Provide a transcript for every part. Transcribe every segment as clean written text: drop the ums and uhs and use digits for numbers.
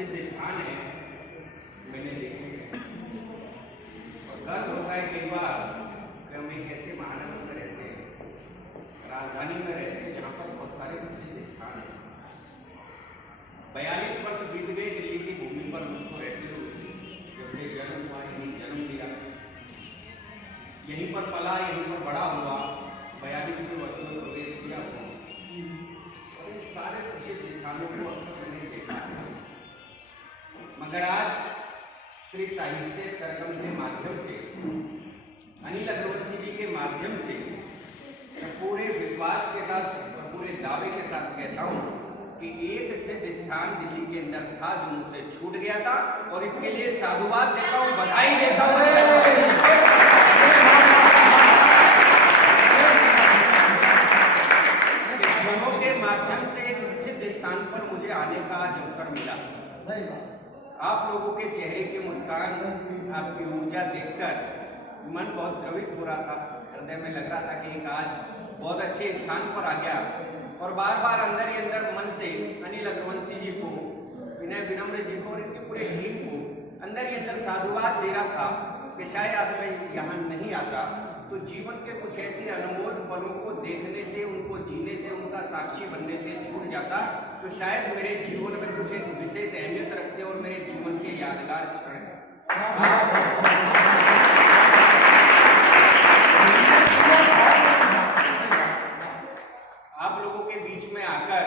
प्रसिद्ध स्थान है मैंने देखे हैं और गर्व होता है कई बार कि हम एक ऐसे महानगर में रहते हैं, राजधानी में रहते हैं जहाँ पर बहुत सारे प्रसिद्ध स्थान हैं। 42 वर्ष बीत गए दिल्ली की भूमि पर मुझको रहते हुए, जब से जन्म हुआ यहीं जन्म लिया, यहीं पर पला, यहीं पर बड़ा हुआ, 42वें वर्ष में प्रवेश किया हुआ और इन सारे प्रसिद्ध स्थानों को अक्सर मैंने देखा है। मगर आज श्री साहित्य सरगम के माध्यम से, अनिल अग्रवंशी जी के माध्यम से पूरे विश्वास के साथ, पूरे दावे के साथ कहता हूँ कि एक सिद्ध स्थान दिल्ली के अंदर था जो मुझसे छूट गया था और इसके लिए साधुवाद देता हूँ, बधाई देता हूँ। के माध्यम से एक सिद्ध स्थान पर मुझे आने का आज अवसर मिला। आप लोगों के चेहरे की मुस्कान, आपकी ऊर्जा देखकर मन बहुत द्रवित हो रहा था, हृदय में लग रहा था कि एक आज बहुत अच्छे स्थान पर आ गया और बार बार अंदर ही अंदर मन से अनिल अग्रवंशी जी को, विनय विनम्र जी को और इनके पूरे टीम को अंदर ही अंदर साधुवाद दे रहा था कि शायद आज मैं यहाँ नहीं आता तो जीवन के कुछ ऐसे अनमोल पलों को देखने से, उनको जीने से, उनका साक्षी बनने से छूट जाता तो शायद मेरे जीवन में कुछ एक विशेष अहमियत रखते और मेरे जीवन के यादगार क्षण हैं। आप लोगों के बीच में आकर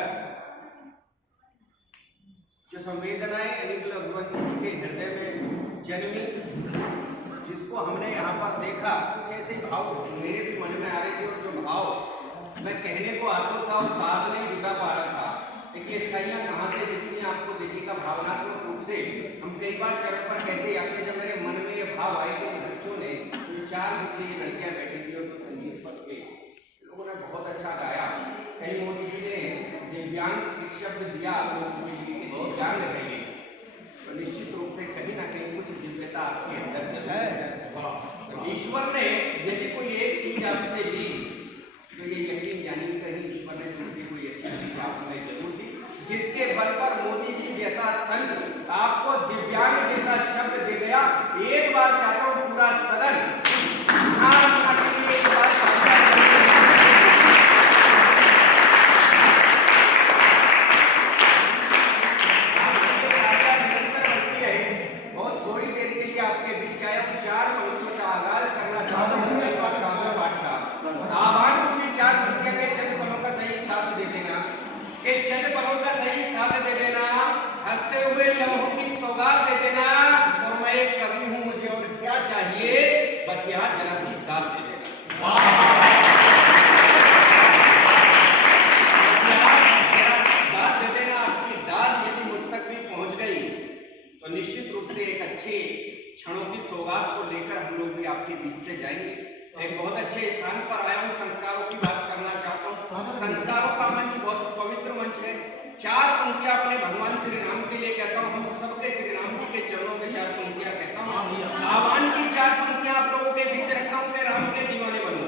जो संवेदनाएं अनिल अग्रवंशी जी के हृदय में जन्मी, जिसको हमने यहाँ पर देखा, कुछ ऐसे भाव मेरे भी मन में आ रहे थे और जो भाव मैं कहने को आतुर था और साथ नहीं जुटा पा रहा था। देखिए अच्छाइयाँ कहाँ से दिखती हैं आपको देखिएगा भावनात्मक रूप से। हम कई बार चरण पर कैसे आते हैं, जब मेरे मन में ये भाव आए कि बच्चों ने जो 4 बच्चे ये लड़कियाँ बैठी थी और जो संगीत पढ़ के लोगों ने बहुत अच्छा गाया। कई मोदी जी ने दिव्यांग एक शब्द दिया, आप लोगों के लिए दिव्यांग रहेंगे तो निश्चित रूप से कहीं ना कहीं कुछ दिव्यता आपके अंदर है। ईश्वर ने यदि कोई एक चीज आपसे ली तो ये यकीन यानी कहीं ईश्वर ने दूसरी कोई अच्छी चीज आपने जरूर दी, जिसके बल पर मोदी जी जैसा संत आपको दिव्यांग जैसा शब्द दे गया। एक बार चाहता हूँ पूरा सदन एक बार बस यहाँ जरा सी दाद दे देना, दाद दे देना। आपकी दाद यदि मुझ तक भी पहुंच गई तो निश्चित रूप से एक अच्छे क्षणों की सौगात को लेकर हम लोग भी आपके बीच से जाएंगे। एक बहुत अच्छे स्थान पर आया हूँ, संस्कारों की बात करना चाहता हूँ। संस्कारों का मंच बहुत पवित्र मंच है। 4 पंक्तियां अपने भगवान श्री राम के लिए कहता हूँ, हम सबके श्री राम जी के चरणों में 4 पंक्तियां कहता हूँ। आह्वान की 4 पंक्तियां आप लोगों के बीच रखता हूँ कि राम के दीवाने बनो,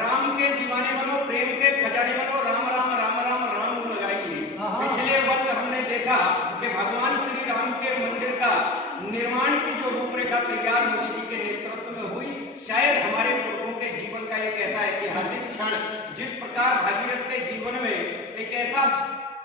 राम के दीवाने बनो, प्रेम के खजाने बनो, राम राम राम राम राम गुण गाइए। पिछले वर्ष हमने देखा कि भगवान श्री राम के मंदिर का निर्माण की जो रूपरेखा तैयार मोदी जी के नेतृत्व में हुई, शायद हमारे पुरखों के जीवन का एक ऐसा ऐतिहासिक क्षण, जिस प्रकार भागीरथ के जीवन में एक ऐसा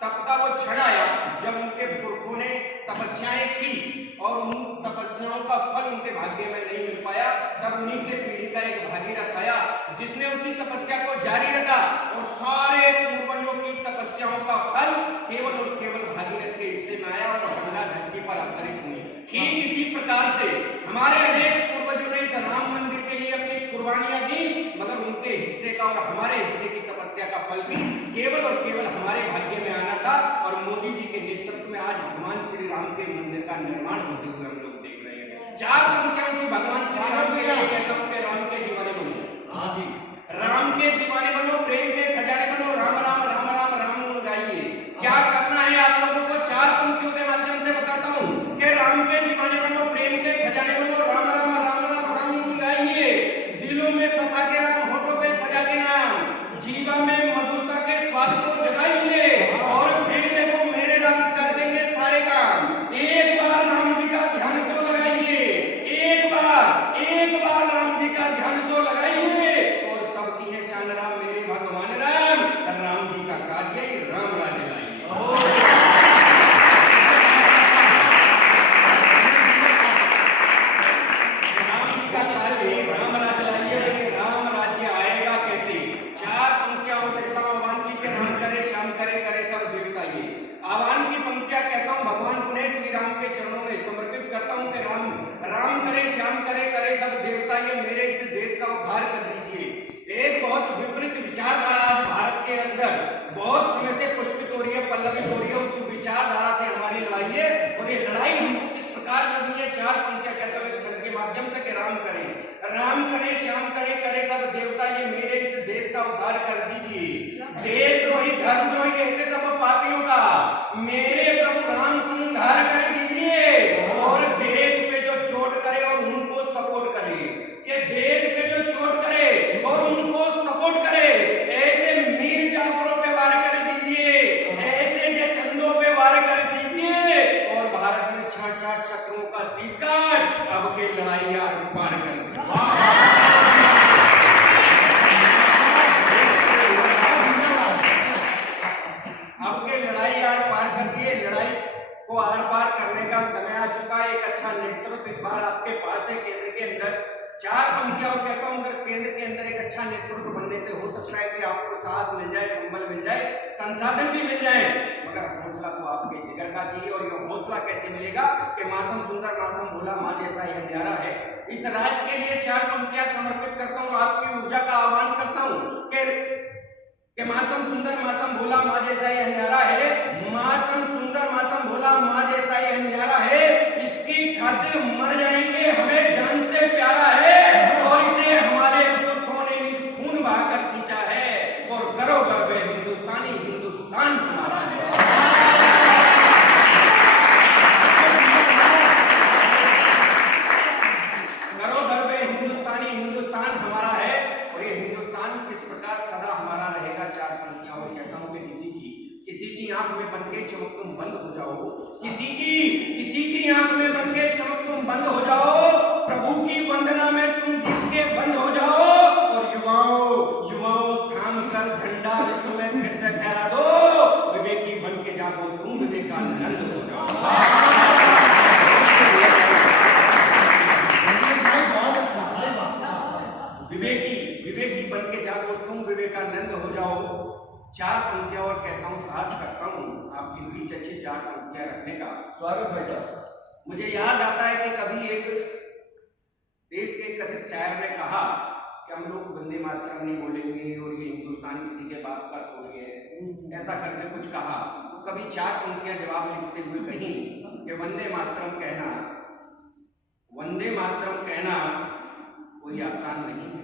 तब का वो क्षण आया जब उनके पुरखों ने तपस्याएं की और उन तपस्याओं का फल उनके भाग्य में नहीं मिल पाया। तब उन्हीं के पीढ़ी का एक भागीरथ आया जिसने उसी तपस्या को जारी रखा और सारे पूर्वजों की तपस्याओं का फल केवल और केवल भागीरथ के हिस्से में आया और गंगा धरती पर अवतरित हुई। ठीक इसी प्रकार से हमारे अनेक पूर्वजों ने इस राम मंदिर के लिए अपनी कुर्बानियां दी, मगर उनके हिस्से का और हमारे हिस्से की तपस्या का फल भी केवल और केवल हमारे भाग्य में आना था। और मोदी जी के नेतृत्व में आज भगवान श्री राम के मंदिर का निर्माण होते हुए हम लोग देख रहे हैं। 4 पंक्तियां उसी भगवान श्री राम के लिए कहता हूं कि राम के दीवाने बनो, राम के दीवाने बनो, प्रेम के खजाने बनो, राम राम राम राम राम गुण गाइए। क्या करना है आप लोगों को 4 पंक्तियों के माध्यम से बताता हूं कि राम के दीवाने बनो, प्रेम के खजाने बनो, राम राम राम राम राम गुण गाइए। दिलों में बसा के राम, होठों पे सजा के नाम, जीवन में मधुरता के स्वाद को जगाइए और फिर देखो मेरे राम कर देंगे सारे काम। एक राज्य राम राज्य लाइए। राम जी का कार्य राम राज्य लाइए। राम राज्य आएगा कैसे? चार पंक्तियां और देता हूं आह्वान की के राम करे श्याम करे करे सब देवता। ये आह्वान की पंक्तियां कहता हूं भगवान पुनः श्री राम के चरणों में समर्पित करता हूं कि राम राम करे श्याम करे करे सब देवता। ये मेरे इस देश का उद्धार कर दीजिए। एक बहुत विपरीत विचारधारा आज भारत के अंदर बहुत समय से पुष्पित हो रही है, पल्लवित हो रही है। उस विचारधारा से हमारी लड़ाई है और ये लड़ाई हमको किस प्रकार लड़नी है? चार पंक्तियां कहते हुए छंद के माध्यम से कि राम करे श्याम करे करे सब देवता। ये मेरे इस देश का उद्धार कर दीजिए। देशद्रोही धर्मद्रोही ऐसे सब पापियों का मेरे प्रभु राम संहार कर दीजिए। और देश पे जो चोट करे और उनको सपोर्ट करे, कि देश पे जो चोट करे और उनको सपोर्ट करे, ऐसे मीर जाफरों पे वार कर दीजिए, ऐसे जे चंदों पे वार कर दीजिए। और भारत में छाट छाट शत्रुओं का शीश काट अब के लड़ाई यार पार कर अब के लड़ाई यार पार कर दिए। लड़ाई को आर पार करने का समय आ चुका है। एक अच्छा नेतृत्व इस बार आपके पास है केंद्र के अंदर। चार पंक्तियां और कहता हूं अगर केंद्र के अंदर एक अच्छा नेतृत्व बनने से हो सकता है कि आपको साहस मिल जाए, संबल मिल जाए, संसाधन भी मिल जाए, मगर हौसला तो आपके जिगर का चाहिए। और यह हौसला कैसे मिलेगा? कि मासूम सुंदर मासूम भोला माँ जैसा यह न्यारा है। इस राष्ट्र के लिए चार पंक्तियां समर्पित करता हूं, आपकी ऊर्जा का आह्वान करता हूं कि मासूम सुंदर मासूम भोला माँ जैसा यह न्यारा है। मासूम सुंदर मासूम भोला माँ जैसा यह न्यारा है। इसकी खातिर मर जाएंगे, हमें जान से प्यारा है। और इसे हमारे पुरखों ने निज खून बहाकर सींचा है। और करो गर्व हिंदुस्तानी, हिंदुस्तान हमारा है। करो गर्व हिंदुस्तानी, हिंदुस्तान हमारा है। और ये हिंदुस्तान किस प्रकार सदा हमारा रहेगा? चार पंक्तियां और कहता हूं कि किसी की आंख में बनके चमक तुम बंद हो जाओ, किसी की आंख में बनके चमक तुम बंद हो जाओ, प्रभु की वंदना में तुम जीत के बंद हो जाओ। और युवाओं थाम कर झंडा विश्व में फिर से फहरा दो। विवेकी बन के जागो तुम, विवेकानंद हो जाओ। विवेकी बन के जागो तुम, विवेकानंद हो जाओ। चार पंक्तियां और कहता हूं साहस करता हूं आपके बीच अच्छी चार पंक्तियां रखने का। स्वागत भाई साहब। मुझे याद आता है कि कभी एक देश के कथित शायर ने कहा कि हम लोग वंदे मातरम नहीं बोलेंगे और ये हिंदुस्तान किसी के बात का थोड़ी है, ऐसा करके कुछ कहा। तो कभी चार पंक्तियां जवाब लिखते हुए कहीं कि वंदे मातरम कहना कोई आसान नहीं है।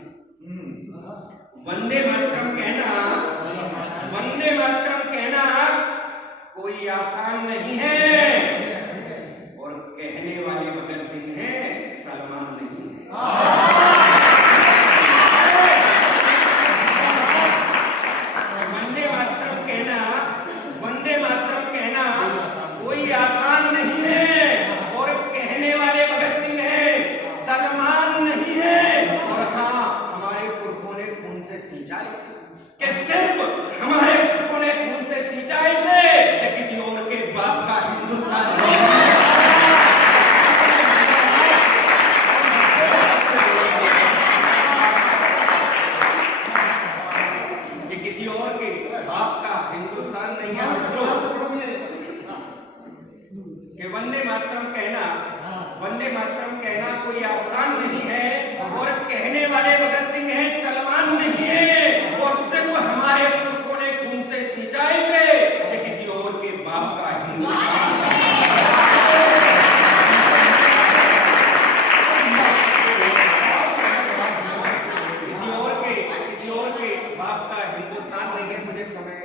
वंदे मातरम कहना कोई आसान नहीं है। और कहने वाले भगत सिंह हैं, सलमान नहीं है। वंदे मातरम कहना कोई आसान नहीं है। और कहने वाले भगत सिंह हैं, सलमान नहीं है। और हाँ, हमारे पुरखों ने खून से सींचा इसे, कि सिर्फ हमारे पुरखों ने खून से सींचा इसे, किसी और के बाप का हिंदुस्तान नहीं है। किसी और के बाप का हिंदुस्तान नहीं है। कि वंदे मातरम कहना कोई आसान नहीं है। और कहने वाले भगत सिंह हैं, सलमान नहीं है। और सिर्फ हमारे पुरखों ने खून से सिंचाई से किसी और के बाप का हिंदुस्तान किसी और के बाप का हिंदुस्तान नहीं है। मुझे समय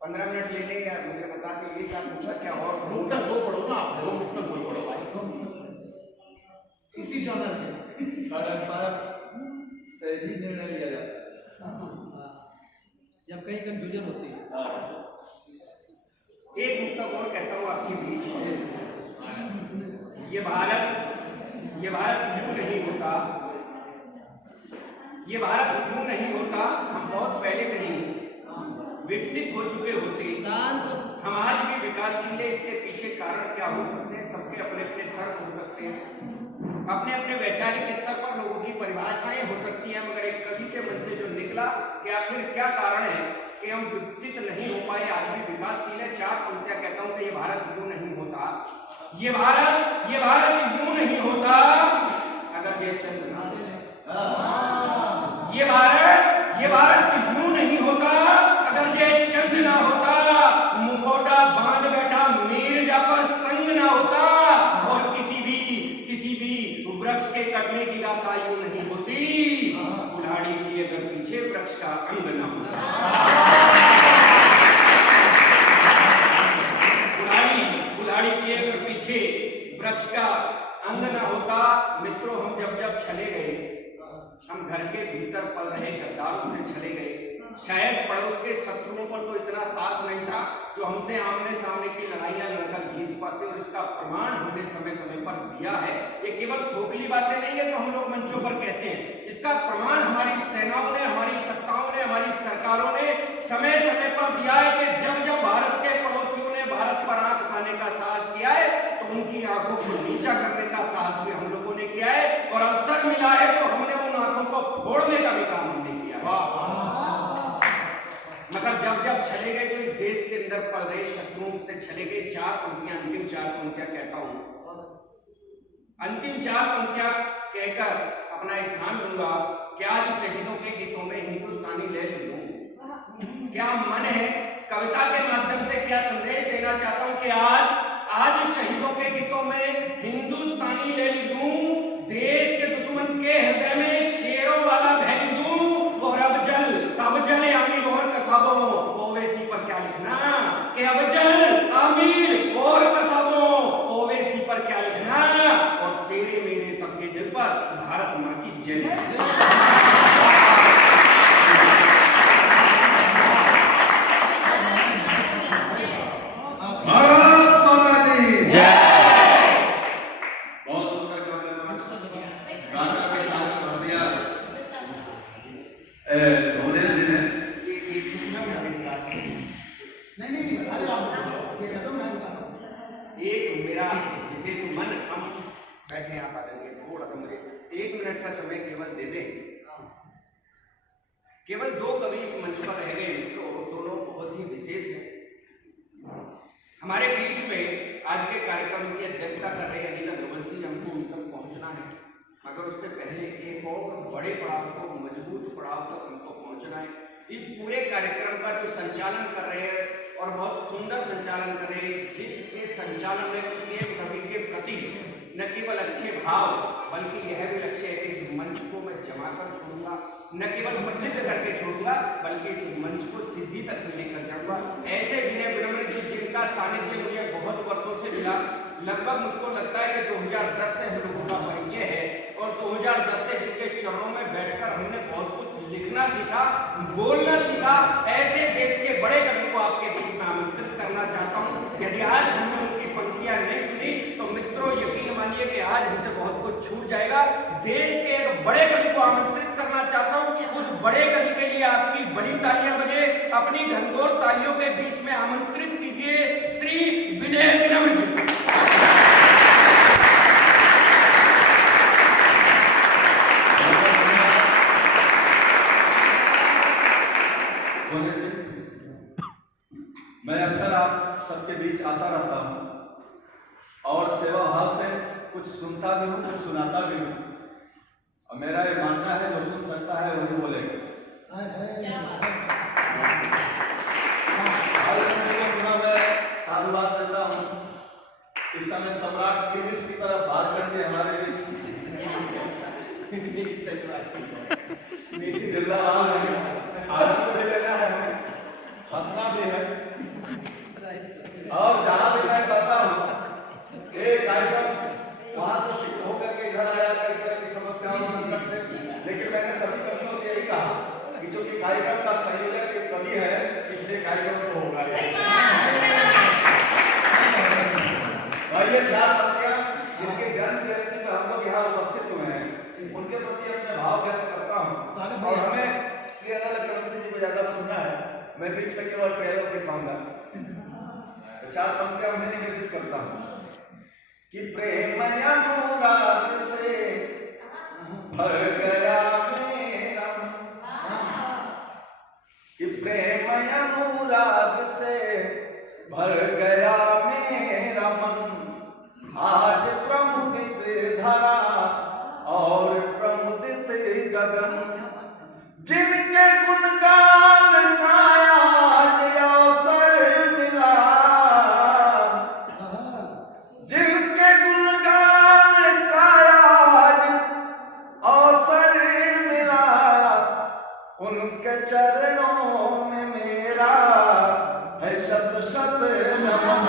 15 मिनट ले लेंगे, मुझे बता के ये क्या और दो पढ़ो ना आप, 2 मिनट में बोल पढ़ो भाई इसी चैनल के सही निर्णय लिया जाता है जब कहीं कंफ्यूजन होती है। एक मुद्दा और कहता हूँ आपके बीच, ये भारत यूं नहीं होता, ये भारत यूं नहीं होता। हम बहुत पहले नहीं विकसित हो चुके होते शांत हम आज भी विकासशील है। इसके पीछे कारण क्या हो सकते हैं? सबके अपने अपने तर्क हो सकते हैं, अपने अपने वैचारिक स्तर पर लोगों की परिभाषाएं हो सकती हैं, मगर एक कवि के मन से जो निकला कि आखिर क्या कारण है कि हम विकसित नहीं हो पाए, आज भी विकासशील है। चार पंक्तियां कहता हूं कि ये भारत यूं नहीं होता, ये भारत यूं नहीं होता अगर जयचंद ना होता। ये भारत यूं नहीं होता अगर जयचंद ना होता, मुखौटा बांध बैठा मीर जाफर संग ना होता, और किसी भी वृक्ष के कटने की गाथा यूं नहीं होती, कुल्हाड़ी की अगर पीछे वृक्ष का अंग ना होता। कुल्हाड़ी के अगर पीछे वृक्ष का अंग ना होता। मित्रों, हम जब छले गए, हम घर के भीतर पल रहे गद्दारों से छले गए, शायद पड़ोस के शत्रुओं पर तो इतना साहस नहीं था जो हमसे आमने सामने की लड़ाइयां लड़कर जीत पाते, और इसका प्रमाण हमने समय समय पर दिया है। ये केवल खोखली बातें नहीं है जो हम लोग मंचों पर कहते हैं, इसका प्रमाण हमारी सेनाओं ने, हमारी सत्ताओं ने, हमारी सरकारों ने समय समय पर दिया है कि जब जब भारत के पड़ोसियों ने भारत पर आंख उठाने का साहस किया है तो उनकी आंखों को नीचा करने का साहस भी हम लोगों ने किया है, और अवसर मिला है तो हमने उन आंखों को फोड़ने का भी काम हमने किया है। मगर जब छले गए तो इस देश के अंदर पल रहे शत्रुओं से छले गए। चार पंक्तियां, अंतिम चार पंक्तियां कहता हूं, अंतिम चार पंक्तियां कहकर अपना स्थान दूंगा कि आज शहीदों के गीतों में हिंदुस्तानी लय लूं। क्या मन है कविता के माध्यम से क्या संदेश देना चाहता हूं कि आज शहीदों के गीतों में हिंदुस्तानी लय लूं, देश के दुश्मन के हृदय में शेरों वाला भय दूं, और अब जल आमिर और कसाबों ओवैसी पर क्या लिखना कि अब जल आमिर और कसाबों ओवैसी पर क्या लिखना, और तेरे मेरे सबके दिल पर भारत मां की जय। एक मेरा विशेष मन, हम बैठे यहाँ पर थोड़ा सा मुझे 1 मिनट का समय केवल दे दें। केवल 2 कवि इस मंच पर रह गए, तो दोनों बहुत ही विशेष हैं। हमारे बीच में आज के कार्यक्रम की अध्यक्षता कर रहे अनिल अग्रवंशी, हमको उन तक पहुंचना है, मगर उससे पहले एक और बड़े पड़ाव को, मजबूत पड़ाव तक हमको पहुंचना है। इस पूरे कार्यक्रम का जो संचालन कर रहे हैं और बहुत सुंदर संचालन कर रहे हैं, जिसके संचालन में प्रत्येक कवि के प्रति न केवल अच्छे भाव बल्कि यह भी लक्ष्य है कि इस मंच को मैं जमा कर छोड़ूंगा, न केवल प्रसिद्ध करके छोड़ूंगा बल्कि इस मंच को सिद्धि तक भी लेकर जाऊंगा। ऐसे विनय विनम्र जिनका सानिध्य मुझे बहुत वर्षों से मिला, लगभग मुझको लगता है कि 2010 से हम लोगों का परिचय है, और 2010 से जिनके चरणों में बैठकर हमने बहुत कुछ लिखना सीखा, बोलना सीखा, ऐसे देश के बड़े कवि को आपके बीच में आमंत्रित करना चाहता हूं। यदि आज हमने उनकी पंक्तियां नहीं सुनी तो मित्रों यकीन मानिए कि आज हमसे बहुत कुछ छूट जाएगा। देश के एक बड़े कवि को आमंत्रित करना चाहता हूं, उस बड़े कवि के लिए आपकी बड़ी तालियां बजे, अपनी घनघोर तालियों के बीच में आमंत्रित कीजिए श्री विनय विनम्र जी। मैं अक्सर आप सबके बीच आता रहता हूँ और सेवा भाव से कुछ सुनता भी हूँ, कुछ सुनाता भी हूँ, और मेरा ये मानना है जो सुन सकता है वही बोलेगा। मैं साधुवाद देता हूँ। इस समय सम्राट किलिस की तरफ बात करके हमारे आनंद भी लेना है, हंसना भी है, और जहाँ भी मैं कहता हूँ एक कार्यक्रम वहाँ से शिफ्ट होकर के इधर आया कई तरह की समस्याओं संकट से, लेकिन मैंने सभी कवियों से यही कहा कि जो कि कार्यक्रम का संयोजक एक कवि है, इसलिए कार्यक्रम तो होगा। और ये 4 पंक्तियां जिनके जन्म जयंती पर हम लोग यहाँ उपस्थित हुए हैं, उनके प्रति अपने भाव व्यक्त करता हूँ। और हमें श्री अनिल अग्रवंशी जी को ज्यादा सुनना है, मैं बीच में केवल प्रयोग दिखाऊंगा। तो 4 पंक्तियां मैं निवेदित करता हूं कि प्रेम अनुराग से भर गया मेरा मन, कि प्रेम अनुराग से भर गया मेरा मन, आज प्रमुदित धरा और प्रमुदित गगन, जिनके गुणगान का आज अवसर मिला, जिनके गुणगान का आज अवसर मिला, उनके चरणों में मेरा है शत शत नमन,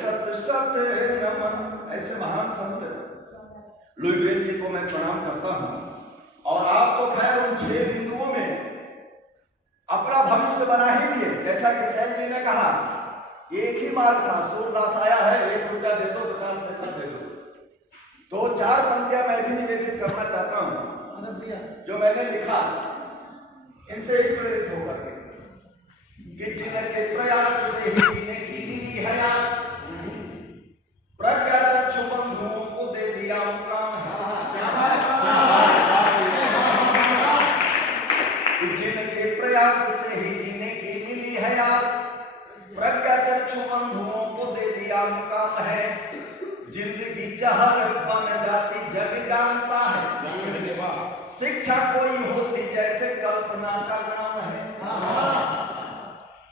शत शत नमन। ऐसे महान संत लुई ब्रेल जी को मैं प्रणाम करता हूं। और आप तो खैर उन 6 बिंदुओं में अपना भविष्य बना ही लिए। जैसा कि सैन जी ने कहा, एक ही मार्ग था, सूरदास आया है, 1 रुपया दे दो, 50 पैसा दे दो। तो 4 पंक्तियां मैं भी निवेदित करना चाहता हूं जो मैंने लिखा, इनसे ही प्रेरित होकर के, कि जिनके प्रयास से ही जीने की मिली है आस, प्रज्ञा चक्षु बंधुओं को दे दिया मुकाम है, जिनके प्रयास से ही जीने की मिली है आस, प्रज्ञा चक्षु बंधुओं को दे दिया मुकाम है, जिंदगी जहर बन जाती जग जानता है, शिक्षा कोई होती जैसे कल्पना का नाम है,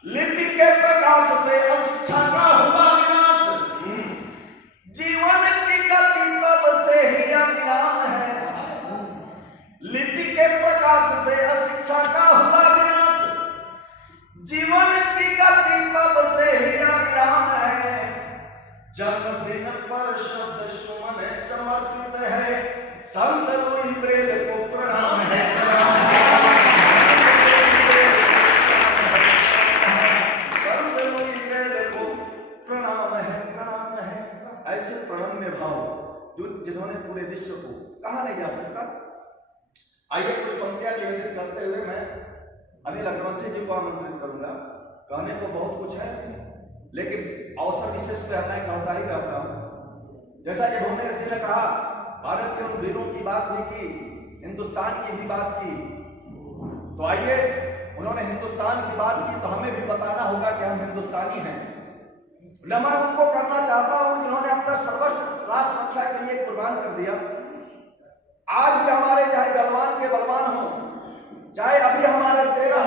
लिपि के प्रकाश से अशिक्षा का हुआ विनाश, जीवन की गति तब से ही अविराम है, लिपि के प्रकाश से अशिक्षा का हुआ विनाश, जीवन की गति तब से ही अविराम है, जन्मदिन पर शुद्ध सुमन समर्पित है, संत लुई ब्रेल को प्रणाम है, संत लुई ब्रेल को प्रणाम है, प्रणाम है। ऐसे प्रणम्य भाव जिन्होंने पूरे विश्व को कहा नहीं जा सकता। आइए कुछ पंक्तियां निवेदित करते हुए मैं अनिल अग्रवंशी जी को आमंत्रित करूंगा। कहने को बहुत कुछ है, लेकिन अवसर विशेष पे मैं कहता ही रहता हूं। जैसा कि भुवनेश जी ने कहा, भारत के उन वीरों की बात भी की, हिंदुस्तान की भी बात की, तो आइए उन्होंने हिंदुस्तान की बात की तो हमें भी बताना होगा कि हम हिंदुस्तानी हैं। नमन उनको करना चाहता हूं जिन्होंने अपना सर्वस्व राष्ट्र रक्षा के लिए कुर्बान कर दिया। आज भी हमारे चाहे बलवान के बलवान हो, चाहे अभी हमारे 13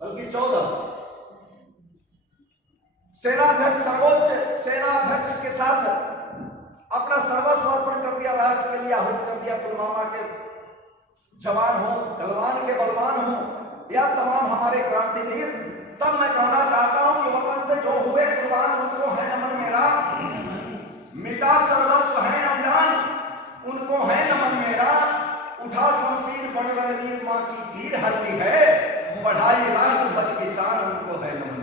बल्कि 14 सेनाध्यक्ष, सर्वोच्च सेनाध्यक्ष के साथ अपना सर्वस्व अर्पण कर दिया, राष्ट्र के लिए आहुति कर दिया। पुलवामा के जवान हो, गलवान के बलवान हो, या तमाम हमारे क्रांतिवीर, तब मैं कहना चाहता हूं कि वतन पे जो हुए कुर्बान उनको है नमन मेरा, मिटा सर्वस्व है अभियान उनको है नमन मेरा, उठा शमशीर बन रणवीर मां की पीर हरती है, बढ़ाई राष्ट्र ध्वज की शान उनको है नमन।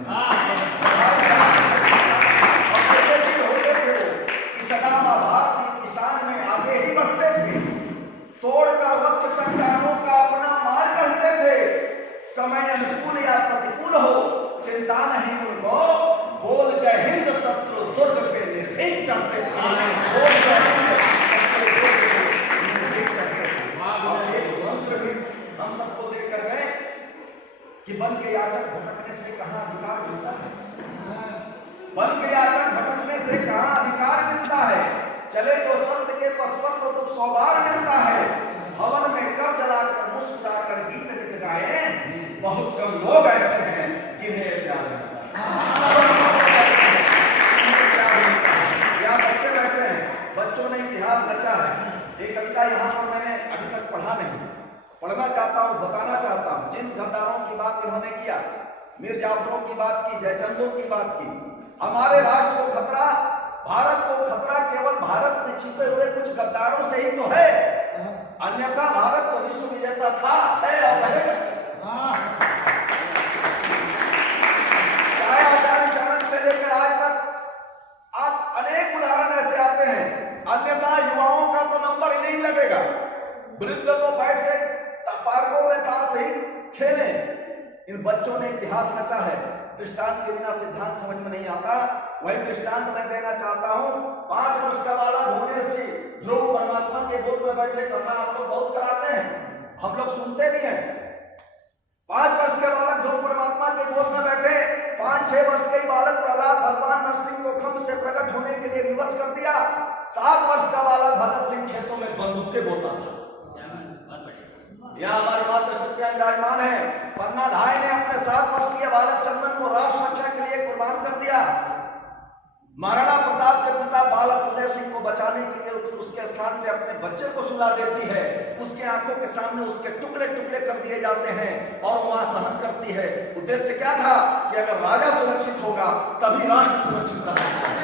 ऐसे भी होते थे कि सदा मां भारती किसान में आगे ही बढ़ते थे, तोड़कर वक्त चट्टानों का अपना मार करते थे, समय अनुकूल या प्रतिकूल हो चिंता नहीं उनको, बोल जय हिंद शत्रु दुर्ग पे निर्भीक चढ़ते थे, बोल जय हिंद मंत्र भी हम सबको देकर गए कि बन के याचक भटकने से कहां अधिकार मिलता है, बन के याचक भटकने से कहां अधिकार मिलता है, चले जो सत्य के पथ पर तो दुख 100 बार मिलता है, हवन में कर जलाकर मुस्कुराकर गीत गीत गाए, बहुत कम लोग ऐसे हैं जिन्हें प्यार मिलता है। यहाँ बच्चे बैठे हैं, बच्चों ने इतिहास रचा है। एक कविता यहाँ पर मैंने अभी तक पढ़ा नहीं, पढ़ना चाहता हूँ, बताना चाहता हूँ। जिन गद्दारों की बात इन्होंने किया, मीर जाफरों की बात की, जयचंदों की बात की, हमारे राष्ट्र को खतरा, भारत को खतरा केवल भारत में छिपे हुए कुछ गद्दारों से ही तो है, अन्यथा भारत तो विश्व विजेता था, है और रहेगा। चाहे आचार्य चाणक्य से लेकर आज तक आप अनेक उदाहरण ऐसे आते हैं, अन्यथा युवाओं का तो नंबर ही नहीं लगेगा। तारकों में तार से ही खेलें। इन बच्चों ने इतिहास रचा है, दृष्टांत के बिना सिद्धांत समझ में नहीं आता। वही दृष्टांत मैं देना चाहता हूं। 5 वर्ष का बालक होने से ध्रुव परमात्मा के गोद में बैठे कथा आप लोग बहुत कराते हैं, हम लोग सुनते भी हैं। 5 वर्ष के बालक ध्रुव परमात्मा के गोद में बैठे, 5-6 वर्ष के बालक प्रहलाद भगवान नरसिंह को खम्भ से प्रकट होने के लिए विवश कर दिया। 7 वर्ष का बालक भगत सिंह खेतों में बंदूकें बोता था। यहाँ हमारी माता सत्या विराजमान है। पन्ना धाय ने अपने 7 वर्षीय बालक चंदन को राष्ट्र रक्षा के लिए कुर्बान कर दिया। महाराणा प्रताप के पिता बालक उदय सिंह को बचाने के लिए उसके स्थान पे अपने बच्चे को सुला देती है। उसके आंखों के सामने उसके टुकड़े टुकड़े कर दिए जाते हैं और वहां सहन करती है। उद्देश्य क्या था कि अगर राजा सुरक्षित होगा तभी राष्ट्र सुरक्षित रहेगा।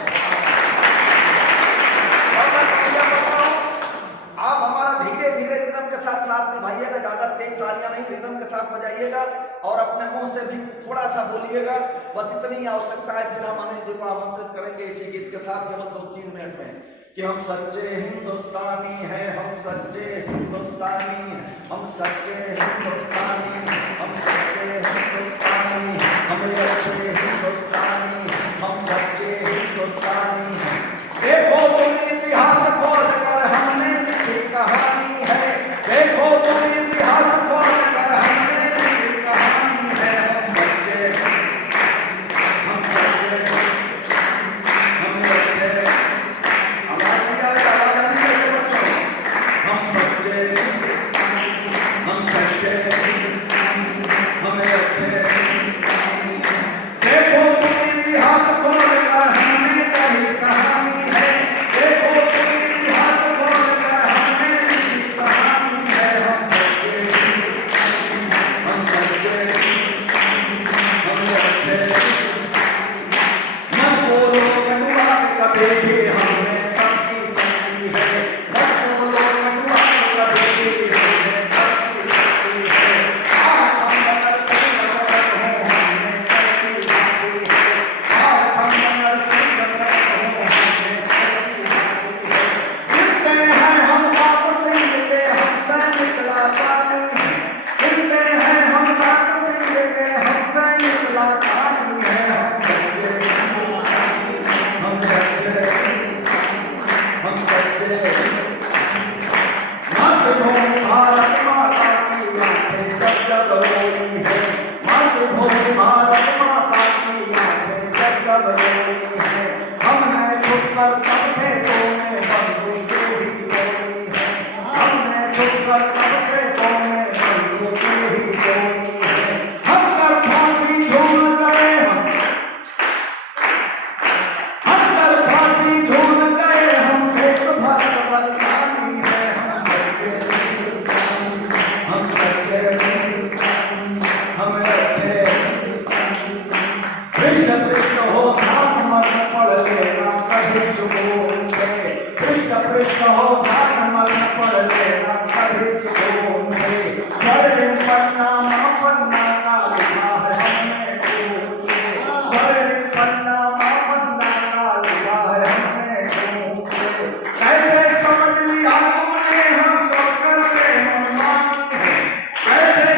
आप हमारा धीरे धीरे रिदम के साथ साथ निभाइएगा, ज्यादा तेज तालियां नहीं, रिदम के साथ बजाइएगा और अपने मुंह से भी थोड़ा सा बोलिएगा। बस इतनी आवश्यकता है। फिर हम अनिल जी को आमंत्रित करेंगे इसी गीत के साथ केवल 2-3 मिनट में कि हम सच्चे हिंदुस्तानी हैं, हम सच्चे हिंदुस्तानी हैं, हम सच्चे हिंदुस्तानी, हम सच्चे हिंदुस्तानी, हम अच्छे हिंदुस्तानी, हम सच्चे हिंदुस्तानी हैं। देखो तुम इतिहास खोल कर हमने लिखी कहानी है, देखो तुम इतिहास खोल कर हमने लिखी कहानी है। हम बच्चे, हम बच्चे, हम बच्चे, हमारी आवाज नहीं है बच्चों। हम बच्चे हिंदुस्तानी, हम सच्चे हिंदुस्तानी, हमें अच्छे हिंदुस्तानी। देखो तुम इतिहास खोल कर हमने लिखी कहानी है, देखो तुम इतिहास खोल कर हमने लिखी कहानी है। हम बच्चे हिंदुस्तानी, हम बच्चे हिंदुस्तानी, हम अच्छे हिंदुस्तानी। मत बोलो कटुआ कभी भी हमने सबकी सुनी है, मत बोलो कटुआ कभी भी हमने सबकी सुनी है। आज हम नगर से नफरत हो हमने कैसी बाती है, आज हम नगर से नफरत हो हमने कैसी बाती है। लिखते हैं हम बाप सिंह के हमसे निकला पानी है, लिखते हैं हम बाप सिंह के हमसे निकला पानी है। हम बच्चे हिंदुस्तानी, हम सच्चे हिंदुस्तानी। मातृभूमि भारत माता की आंखें जब जब रोई है, मातृभूमि भारत माता की आंखें जब जब रोई है। हमने छुपकर तब खेतों में बंदूकें ही बोई है, हमने छुपकर तब खेतों में बंदूकें ही बोई है। हंसकर फांसी झूल गए हम, हंसकर फांसी झूल गए हम, देशभक्त बलिदानी है। हम बच्चे हिंदुस्तानी, हम सच्चे हिंदुस्तानी, हम अच्छे हिंदुस्तानी। कृष्ण कृष्ण हो भाग मत पढ़ लेना कभी सुकून से, कृष्ण कृष्ण हो भाग मत पढ़ लेना कभी सुकून से। स्वर्णिम पन्ना मां पन्ना का लिखा है हमने खून से, स्वर्णिम पन्ना मां पन्ना का लिखा है हमने खून से। कैसे समझ लिया तुमने हम सब करते मनमानी है, कैसे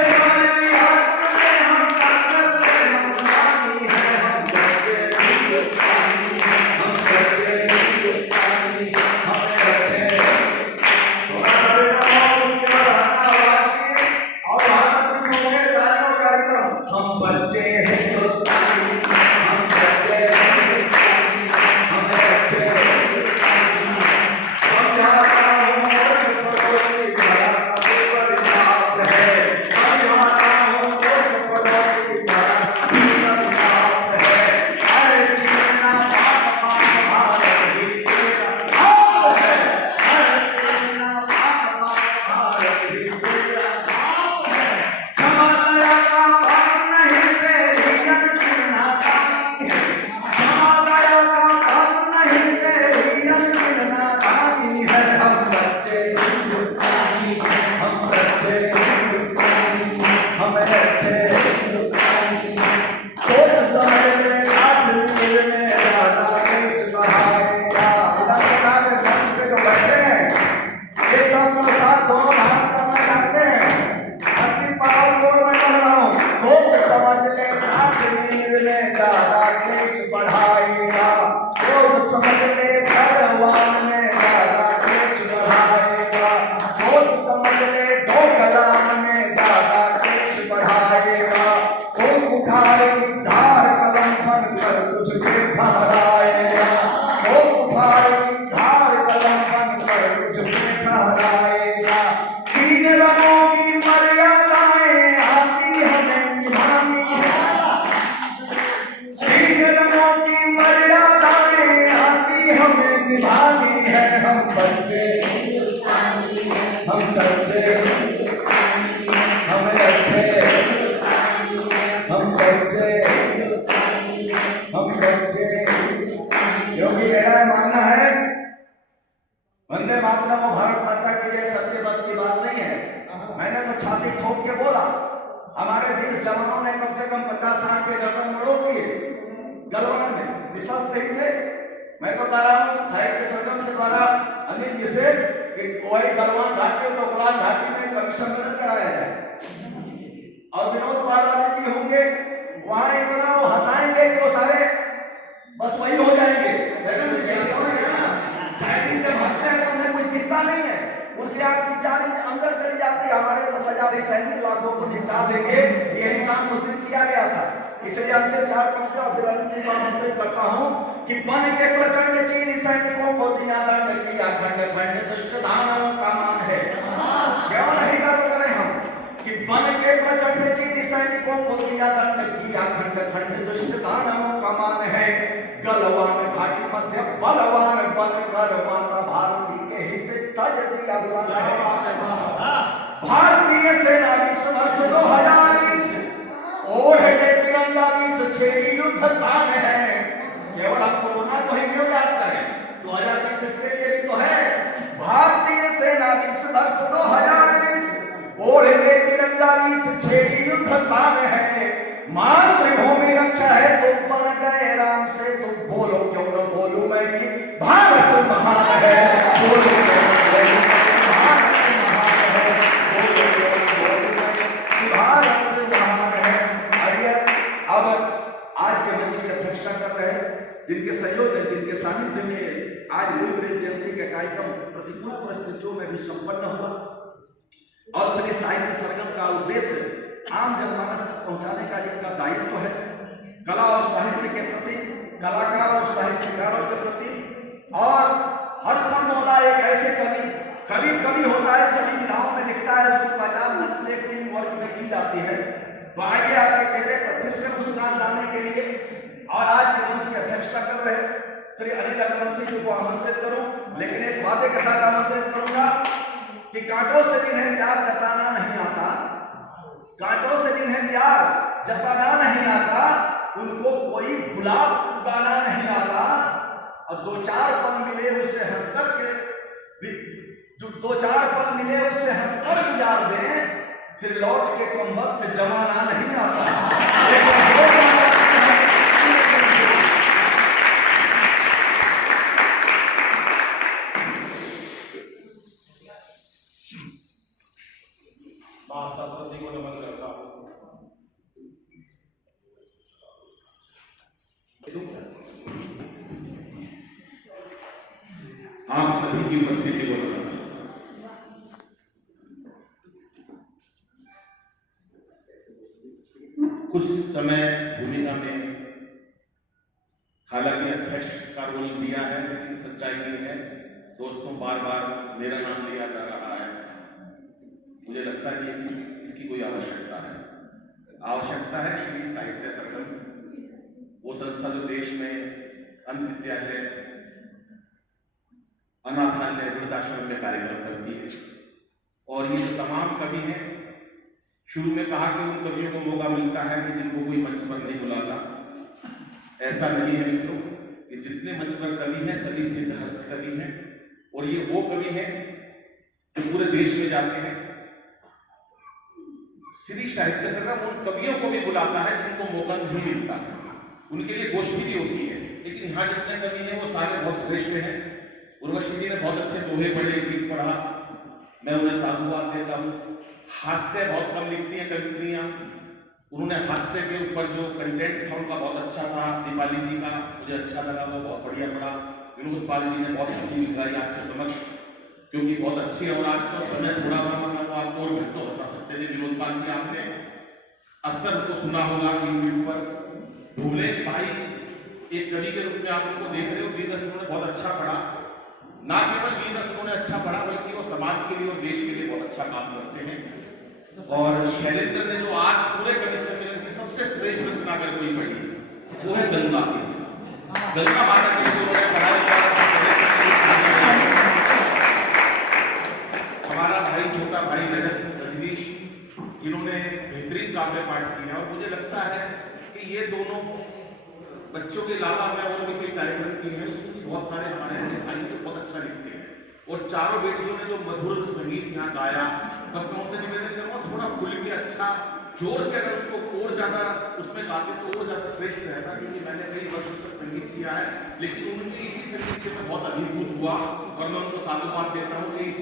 जवानों ने कम से कम 50-60 के गठबंधन किए गलवान में, निशस्त्र ही थे। मैं तो कह रहा हूँ साहित्य संगम के द्वारा अनिल जी से कि वही गलवान घाटी और डोकलाम घाटी में कवि सम्मेलन कराया जाए और विनोद पारवानी जी होंगे वहां, इतना वो हंसाएंगे कि वो सारे बस वही हो जाएंगे। चाइनीज जब हंसते हैं तो उन्हें कुछ दिखता नहीं है, उनकी आंख 3-4 इंच अंदर चली जाती है। हमारे 10,000 सैनिक लाखों को निपटा देंगे, यही काम उस दिन किया गया था। इसलिए अंतिम 4 पंक्तियों अभिवादन जी को आमंत्रित करता हूं कि बन के प्रचंड चीनी सैनिकों को दिया दंड किया खंड खंड दुष्ट दानवों का मान है। क्यों नहीं गर्व करें हम कि बन के प्रचंड चीनी सैनिकों को दिया दंड किया खंड खंड दुष्ट दानवों का मान है। गलवान घाटी मध्य बलवान बनकर माता भारती के हित तज दिया भारतीय सेना विश्व वर्ष 2020 ओढ़ के तिरंगा 20 युद्ध तान है। केवल हम कोरोना को ही क्यों याद करें, 2020 इसके लिए भी तो है। भारतीय सेना विश्व वर्ष 2020 ओढ़ के तिरंगा 20 युद्ध तान है। मातृभूमि रक्षा है तो बन गए राम से, तो बोलो क्यों न बोलूं मैं कि भारत महान है। बोलो भारत महान है। आइए अब आज के मंच की अध्यक्षता कर रहे हैं, जिनके सहयोग है, जिनके सानिध्य में आज गुरु जयंती का कार्यक्रम प्रतिकूल परिस्थितियों में भी संपन्न हुआ और श्री साहित्य सरगम का उद्देश्य आम जनमानस तक पहुंचाने का जिनका दायित्व है, कला और साहित्य के प्रति, कलाकार और साहित्यकारों के प्रति, और हर कम मौला एक ऐसे कवि होता है, सभी विधाओं में लिखता है, उसकी पहचान मन से टीम वर्क में की जाती है। तो आइए आपके चेहरे पर फिर से मुस्कान लाने के लिए और आज के मंच की अध्यक्षता कर रहे श्री अनिल अग्रवाल जी को आमंत्रित करूं, लेकिन एक वादे के साथ आमंत्रित करूंगा कि कांटों से जिन्हें प्यार जताना नहीं आता, कांटों से जिन्हें प्यार जताना नहीं आता, उनको कोई गुलाब उगाना नहीं आता। और 2-4 पल मिले उससे हंसकर के, जो 2-4 पल मिले उससे हंसकर गुजार दें, फिर लौट के कम वक्त जमाना नहीं आता। महाशासन को नमन करता हूं। आप सभी की उपस्थिति को नमन। कुछ समय भूमिका में हालांकि अध्यक्ष का रोल दिया है, लेकिन सच्चाई ये है दोस्तों, बार बार मेरा नाम लिया जा रहा है। मुझे लगता है कि इसकी कोई आवश्यकता है श्री साहित्य सरगम, वो संस्था जो देश में अन्य विद्यालय, अनाथालय, वृद्धाश्रम में कार्यक्रम करती है। और ये जो तमाम कवि हैं, शुरू में कहा कि उन कवियों को मौका मिलता है कि जिनको कोई मंच पर नहीं बुलाता। ऐसा नहीं है मित्रों, कि जितने मंच पर कवि हैं सभी सिद्ध हस्त कवि हैं, और ये वो कवि हैं जो पूरे देश में जाते हैं। श्री साहित्य सरगम उन कवियों को भी बुलाता है जिनको मौका नहीं मिलता है, उनके लिए गोष्ठी भी होती है। लेकिन यहाँ जितने कवि हैं वो सारे बहुत श्रेष्ठ हैं। उर्वशी जी ने बहुत अच्छे दोहे पढ़े, गीत पढ़ा, मैं उन्हें साधुवाद देता हूँ। हास्य बहुत कम लिखती हैं कवित्रियाँ, उन्होंने हास्य के ऊपर जो कंटेंट था उनका बहुत अच्छा था। दीपाली जी का मुझे अच्छा लगा, वो बहुत बढ़िया पढ़ा। विनोद पाल जी ने बहुत हंसी लिखाई आपके समक्ष, क्योंकि बहुत अच्छी है। और आज तो समय थोड़ा हुआ, मैं तो आपको और घंटों हंसा सकते थे। विनोद पाल जी आपने अक्सर उनको सुना होगा यूट्यूब पर। भुवनेश भाई एक कवि के रूप में आप उनको देख रहे हो, वीर रस उन्होंने बहुत अच्छा पढ़ा। ना केवल वीर रस उन्होंने अच्छा पढ़ा, बल्कि वो समाज के लिए और देश के लिए बहुत अच्छा काम करते हैं। और शैलेंद्र ने जो आज पूरे कवि सम्मेलन की सबसे श्रेष्ठ रचना अगर कोई पढ़ी, वो है गंगा माता के लिए जो पढ़ाई। हमारा भाई, छोटा भाई रजनीश, जिन्होंने बेहतरीन काव्य पाठ किया। और मुझे लगता है कि ये दोनों बच्चों के अलावा मैं और भी कोई कार्यक्रम किए हैं, उसमें भी बहुत सारे हमारे ऐसे भाई जो बहुत अच्छा लिखते हैं। और चारों बेटियों ने जो मधुर संगीत यहाँ गाया, बस मैं उनसे निवेदन करूँगा थोड़ा खुल के अच्छा जोर से अगर उसको और ज्यादा उसमें गाते तो और ज्यादा श्रेष्ठ रहता, क्योंकि मैंने कई वर्षों तक संगीत किया है, लेकिन उनके इसी संगीत के मैं बहुत अभिभूत हुआ और मैं उनको साधुवाद देता हूँ कि इस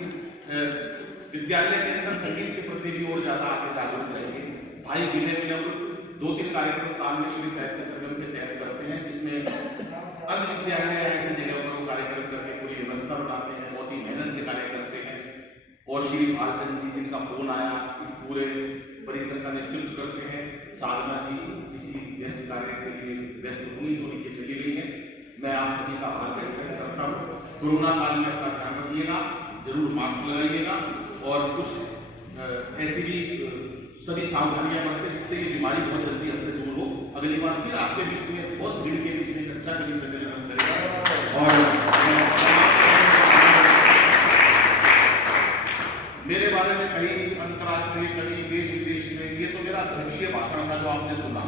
विद्यालय के अंदर संगीत के प्रति भी और ज्यादा आगे जागरूक रहेंगे। भाई विनय विनम्र 2-3 कार्यक्रम साल में श्री साहित्य संगम के तहत करते हैं, जिसमें अन्य विद्यालय ऐसी जगह पर वो कार्यक्रम करने के लिए व्यवस्था बनाते हैं, बहुत ही मेहनत से कार्य करते हैं। और श्री भालचंद जी जिनका फोन आया, इस पूरे परिसर का नेतृत्व करते हैं। साधना जी किसी व्यस्त कार्य के लिए व्यस्त हुई तो नीचे चली गई है। मैं आप सभी का आभार व्यक्त करता हूँ। कोरोना काल में अपना ध्यान रखिएगा, जरूर मास्क लगाइएगा और कुछ ऐसी भी सभी सावधानियां बरतें जिससे ये बीमारी बहुत जल्दी हमसे दूर हो। अगली बार फिर आपके बीच में बहुत भीड़ के बीच में अच्छा कभी सम्मेलन करेगा। और मेरे बारे में कहीं अंतर्राष्ट्रीय, कहीं देश विदेश में, ये तो मेरा अध्यक्षीय भाषण था जो आपने सुना।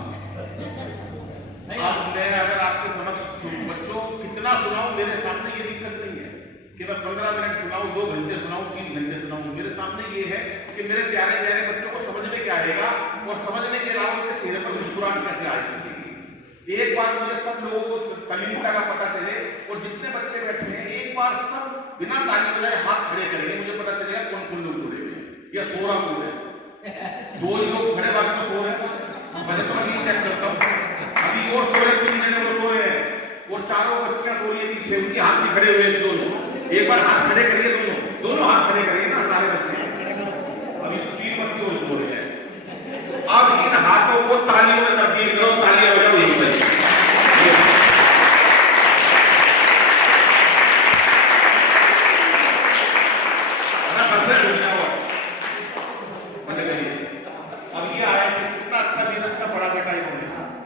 अब मैं अगर आपके समक्ष बच्चों कितना सुनाऊं, मेरे सामने ये दिक्कत नहीं है कि मैं 15 मिनट सुनाऊं, 2 घंटे सुनाऊं, 3 घंटे सुनाऊं। मेरे सामने ये है कि मेरे प्यारे प्यारे बच्चों को समझ में क्या आएगा और समझने के अलावा उनके चेहरे पर मुस्कुराहट कैसे आ सकेगी। एक बार मुझे सब लोगों को तल्लीनता का पता चले और जितने बच्चे बैठे हैं एक बार सब बिना ताली बजाए हाथ खड़े करेंगे, मुझे पता चलेगा कौन कौन लोग जुड़े हुए या सो रहा हो रहे हैं। 2 ही लोग खड़े बाकी तो सो रहे हैं, मैं तो अभी चेक करता हूँ, अभी और सो रहे 3 जने और सो रहे हैं और 4 बच्चियां सो रही है पीछे, उनके हाथ भी खड़े हुए हैं दोनों। एक बार हाथ खड़े करिए, दोनों हाथ खड़े करिए ना सारे बच्चे। अभी 3 बच्चे और सो रहे हैं। अब इन हाथों को तालियों में तब्दील करो, तालियां बजाओ यही बजे। अब ये आया कि कितना अच्छा दिवस का बड़ा बेटा है।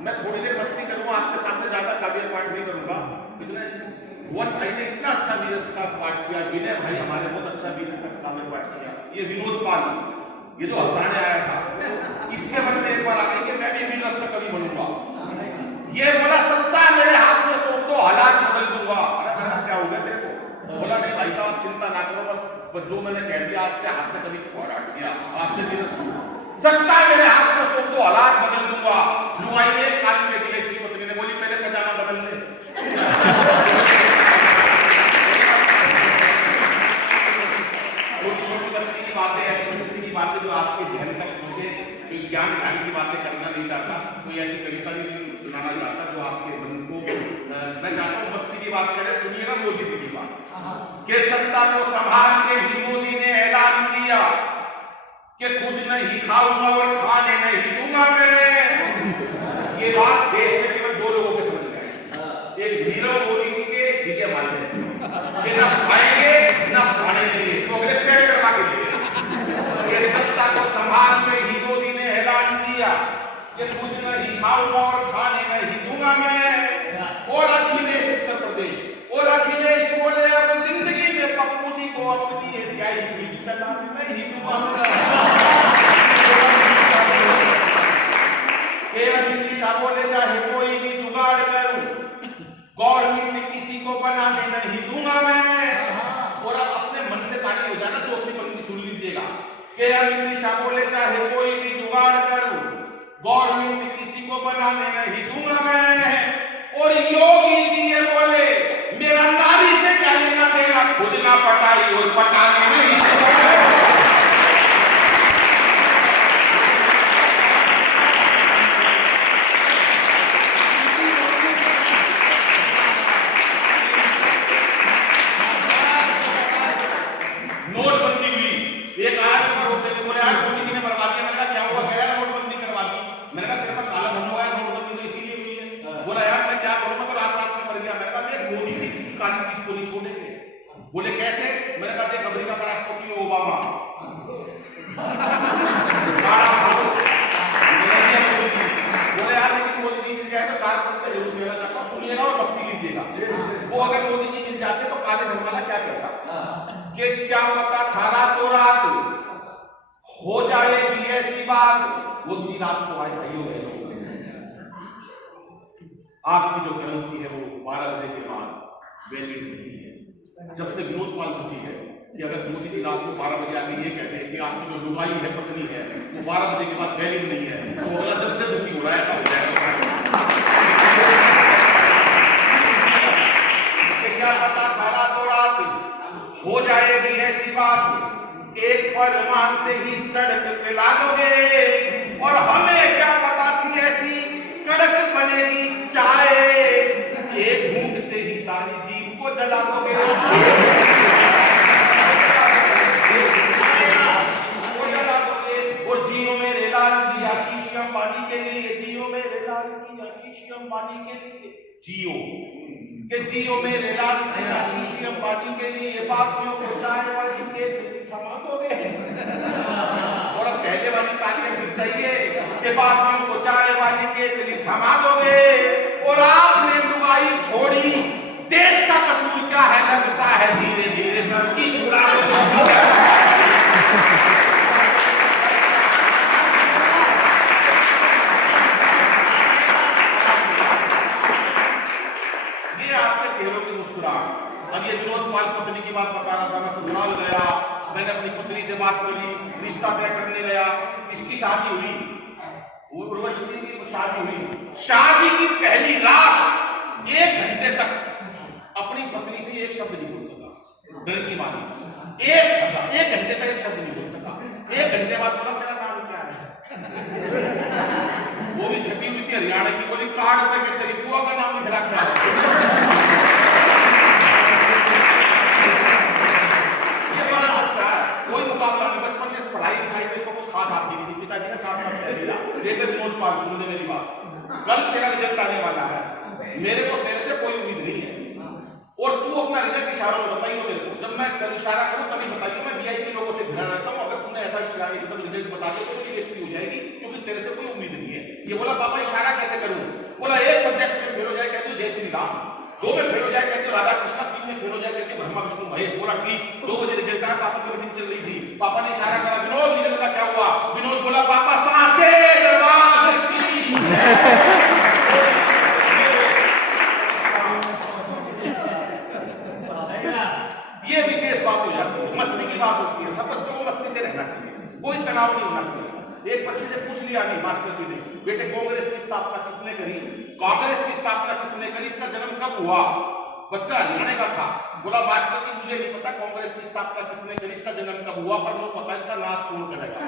मैं थोड़ी देर मस्ती करूंगा आपके सामने, ज्यादा काव्य पाठ नहीं करूंगा। भुवन भाई ने इतना अच्छा वीरस का पाठ किया, विनय भाई हमारे बहुत अच्छा वीरस का काव्य पाठ किया। ये विनोद पाल, ये जो हंसाने आया था, इसके मन में एक बार आ गई कि मैं भी वीरस का कवि बनूंगा। ये बोला सत्ता मेरे हाथ में सौंप दो, हालात बदल दूंगा। अरे क्या हो गया तेरे को? बोला नहीं भाई साहब चिंता ना करो, बस जो मैंने कह दिया आज से हाथ से कभी छोड़ हट गया, आज से वीरस सत्ता मेरे हाथ में सौंप दो, हालात बदल दूंगा। लुगाई ने कान में दिए, इसकी पत्नी ने बोली पहले पजामा बदल ले। छोटी-छोटी मस्ती की बातें, ऐसी मस्ती की बातें जो आपके ध्यान तक पहुंचे, कोई ज्ञान ध्यान की बातें करना नहीं चाहता, कोई ऐसी कविता भी सुनाना चाहता जो आपके मन को, मैं चाहता हूँ मस्ती की बात करें। सुनिएगा मोदी जी की बात कि सत्ता को संभाल के ही मोदी ने ऐलान किया कि खुद नहीं खाऊंगा और खाने नहीं दूंगा मैं। ये बात देश में केवल 2 लोगों के समझ में आई, एक नीरव मोदी जी के, एक विजय माल्या जी के। ना खाएंगे ना खाने देंगे, तो अगले चेक करवा के देंगे। ये सत्ता को संभाल के ही मोदी ने ऐलान किया कि खुद नहीं खाऊंगा और खाने नहीं दूंगा मैं। और अखिलेश उत्तर प्रदेश, और अखिलेश बोले अब जिंदगी में पप्पू जी को अपनी स्याही भी चलाने नहीं दूंगा। बोले चाहे कोई भी जुगाड़ करूं, गवर्नमेंट किसी को बनाने नहीं दूंगा मैं। और अब अपने मन से ताली हो जाना, चौथी पंक्ति सुन लीजिएगा कि अमित शाह बोले चाहे कोई भी जुगाड़ करूं, गवर्नमेंट किसी को बनाने नहीं दूंगा मैं। और योगी जी ये बोले मेरा नारी से क्या लेना देना, खुद ना पटाई और पटाने नहीं दूंगा। नोटबंदी हुई, एक आया पेपर होते थे, बोले यार मोदी जी ने करवा दिया। मैंने कहा क्या हुआ? गया नोटबंदी करवा दी। मैंने कहा तेरे पर काला धन हुआ है, नोटबंदी तो इसीलिए हुई है। बोला यार मैं क्या करूंगा, तो रात रात में मर गया। मैंने कहा देख मोदी जी किसी काली चीज को नहीं छोड़ेंगे। बोले कैसे? मैंने कहा देख अमेरिका का राष्ट्रपति ओबामा, बोले यार लेकिन मोदी जी मिल जाए तो 4 पत्ते जरूर देना चाहता हूँ, सुनिएगा और मस्ती लीजिएगा। वो अगर मोदी जी मिल जाते तो काले धन वाला क्या कहता कि क्या पता था रातों रात हो जाएगी ऐसी बात। वो जी रात को आए भाइयों बहनों, आपकी जो करेंसी है वो 12 बजे के बाद वैलिड नहीं है। जब से विनोद पाल दुखी है कि अगर मोदी जी रात को 12 बजे आके ये कहते हैं कि आपकी जो लुगाई है पत्नी है वो 12 बजे के बाद वैलिड नहीं है, एक फरमान से ही सड़क पे ला दोगे, और हमें क्या पता थी ऐसी कड़क बनेगी चाय, एक घूंट से ही सारी जीव को जला दोगे। और जियो मेरे लाल की आशीष अंबानी के लिए, जियो मेरे लाल की आशीष अंबानी के लिए, जियो के जियो मेरे लाल की आशीष अंबानी के लिए, बाकियों को चाय वाली केतली थमा दोगे। और अब पहले वाली तालियां फिर चाहिए कि बाकियों को चाय वाली केतली थमा दोगे। और आपने लुगाई छोड़ी, देश का कसूर क्या है, लगता है धीरे धीरे सबकी छुड़ा दोगे। अब ये विनोद पाल पत्नी की बात बता रहा था। मैं ससुराल गया, मैंने अपनी पत्नी से बात करी, रिश्ता तय करने गया, इसकी शादी हुई, उर्वशी की शादी हुई। शादी की पहली रात 1 घंटे तक अपनी पत्नी से एक शब्द नहीं बोल सका, डर की मारी। एक घंटे तक एक शब्द नहीं बोल सका। 1 घंटे बाद बोला तेरा नाम क्या है? वो भी छपी हुई थी हरियाणा की, बोली कार्ड पे के तेरी बुआ का नाम लिख रखा है। कोई मुकाबला नहीं, बचपन में पढ़ाई लिखाई में इसको कुछ खास आती नहीं थी। पिताजी ने साफ साफ कह दिया, देखो विनोद पाल सुन ले मेरी बात, कल तेरा रिजल्ट आने वाला है, मेरे को तेरे से कोई उम्मीद नहीं है, और तू अपना रिजल्ट इशारों में बताइए मेरे को। जब मैं इशारा करूं तभी बताइए, मैं वीआईपी लोगों से ध्यान रहता हूं, अगर तुमने ऐसा इशारा एकदम रिजल्ट बता दिया तो मेरी बेइज्जती हो जाएगी, क्योंकि तेरे से कोई उम्मीद नहीं है। ये बोला पापा इशारा कैसे करूं? बोला एक सब्जेक्ट में फेल हो जाए कहते हो जय श्री राम, 2 में फेल हो जाए कहते हो राधा कृष्णा, 3 में फेल हो जाए कहते हो ब्रह्मा विष्णु महेश। बोला ठीक, 2 बजे रिजल्ट आया, पापा की मीटिंग चल रही थी, पापा ने इशारा करा, विनोद रिजल्ट का क्या हुआ? विनोद बोला पापा सांचे दरबार की। ये विशेष बात हो जाती है, मस्ती की बात होती है। सब बच्चों को मस्ती से रहना चाहिए, कोई तनाव नहीं होना चाहिए। एक बच्चे से पूछ लिया नहीं मास्टर जी ने, बेटे कांग्रेस की स्थापना किसने करी? कांग्रेस की स्थापना किसने करी, इसका जन्म कब हुआ? बच्चा हरियाणा का था, बोला मास्टर जी मुझे नहीं पता कांग्रेस की स्थापना किसने करी, इसका जन्म कब हुआ, पर मुझे पता इसका नाश कौन करेगा।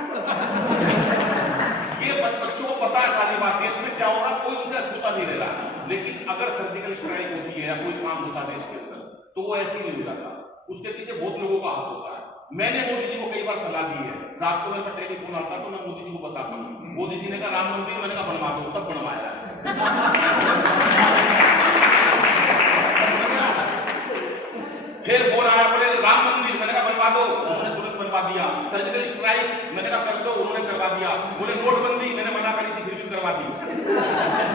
ये बच्चों को पता है सारी बात, देश में क्या हो रहा, कोई उसे अछूता नहीं रह रहा। लेकिन अगर सर्जिकल स्ट्राइक होती है या कोई काम होता देश के अंदर, तो वो ऐसे ही नहीं हो जाता, उसके पीछे बहुत लोगों का हाथ होता है। मैंने मोदी जी को कई बार सलाह दी है, रात को मेरे पर टेलीफोन आता तो मैं मोदी जी को बताता हूँ। मोदी जी ने कहा राम मंदिर, मैंने कहा बनवा दो, तब बनवाया है। फिर फोन आया, बोले राम मंदिर, मैंने कहा बनवा दो, उन्होंने तुरंत बनवा दिया। सर्जिकल स्ट्राइक, मैंने कहा कर दो, उन्होंने करवा दिया। बोले नोटबंदी, मैंने मना करी थी, फिर भी करवा दी।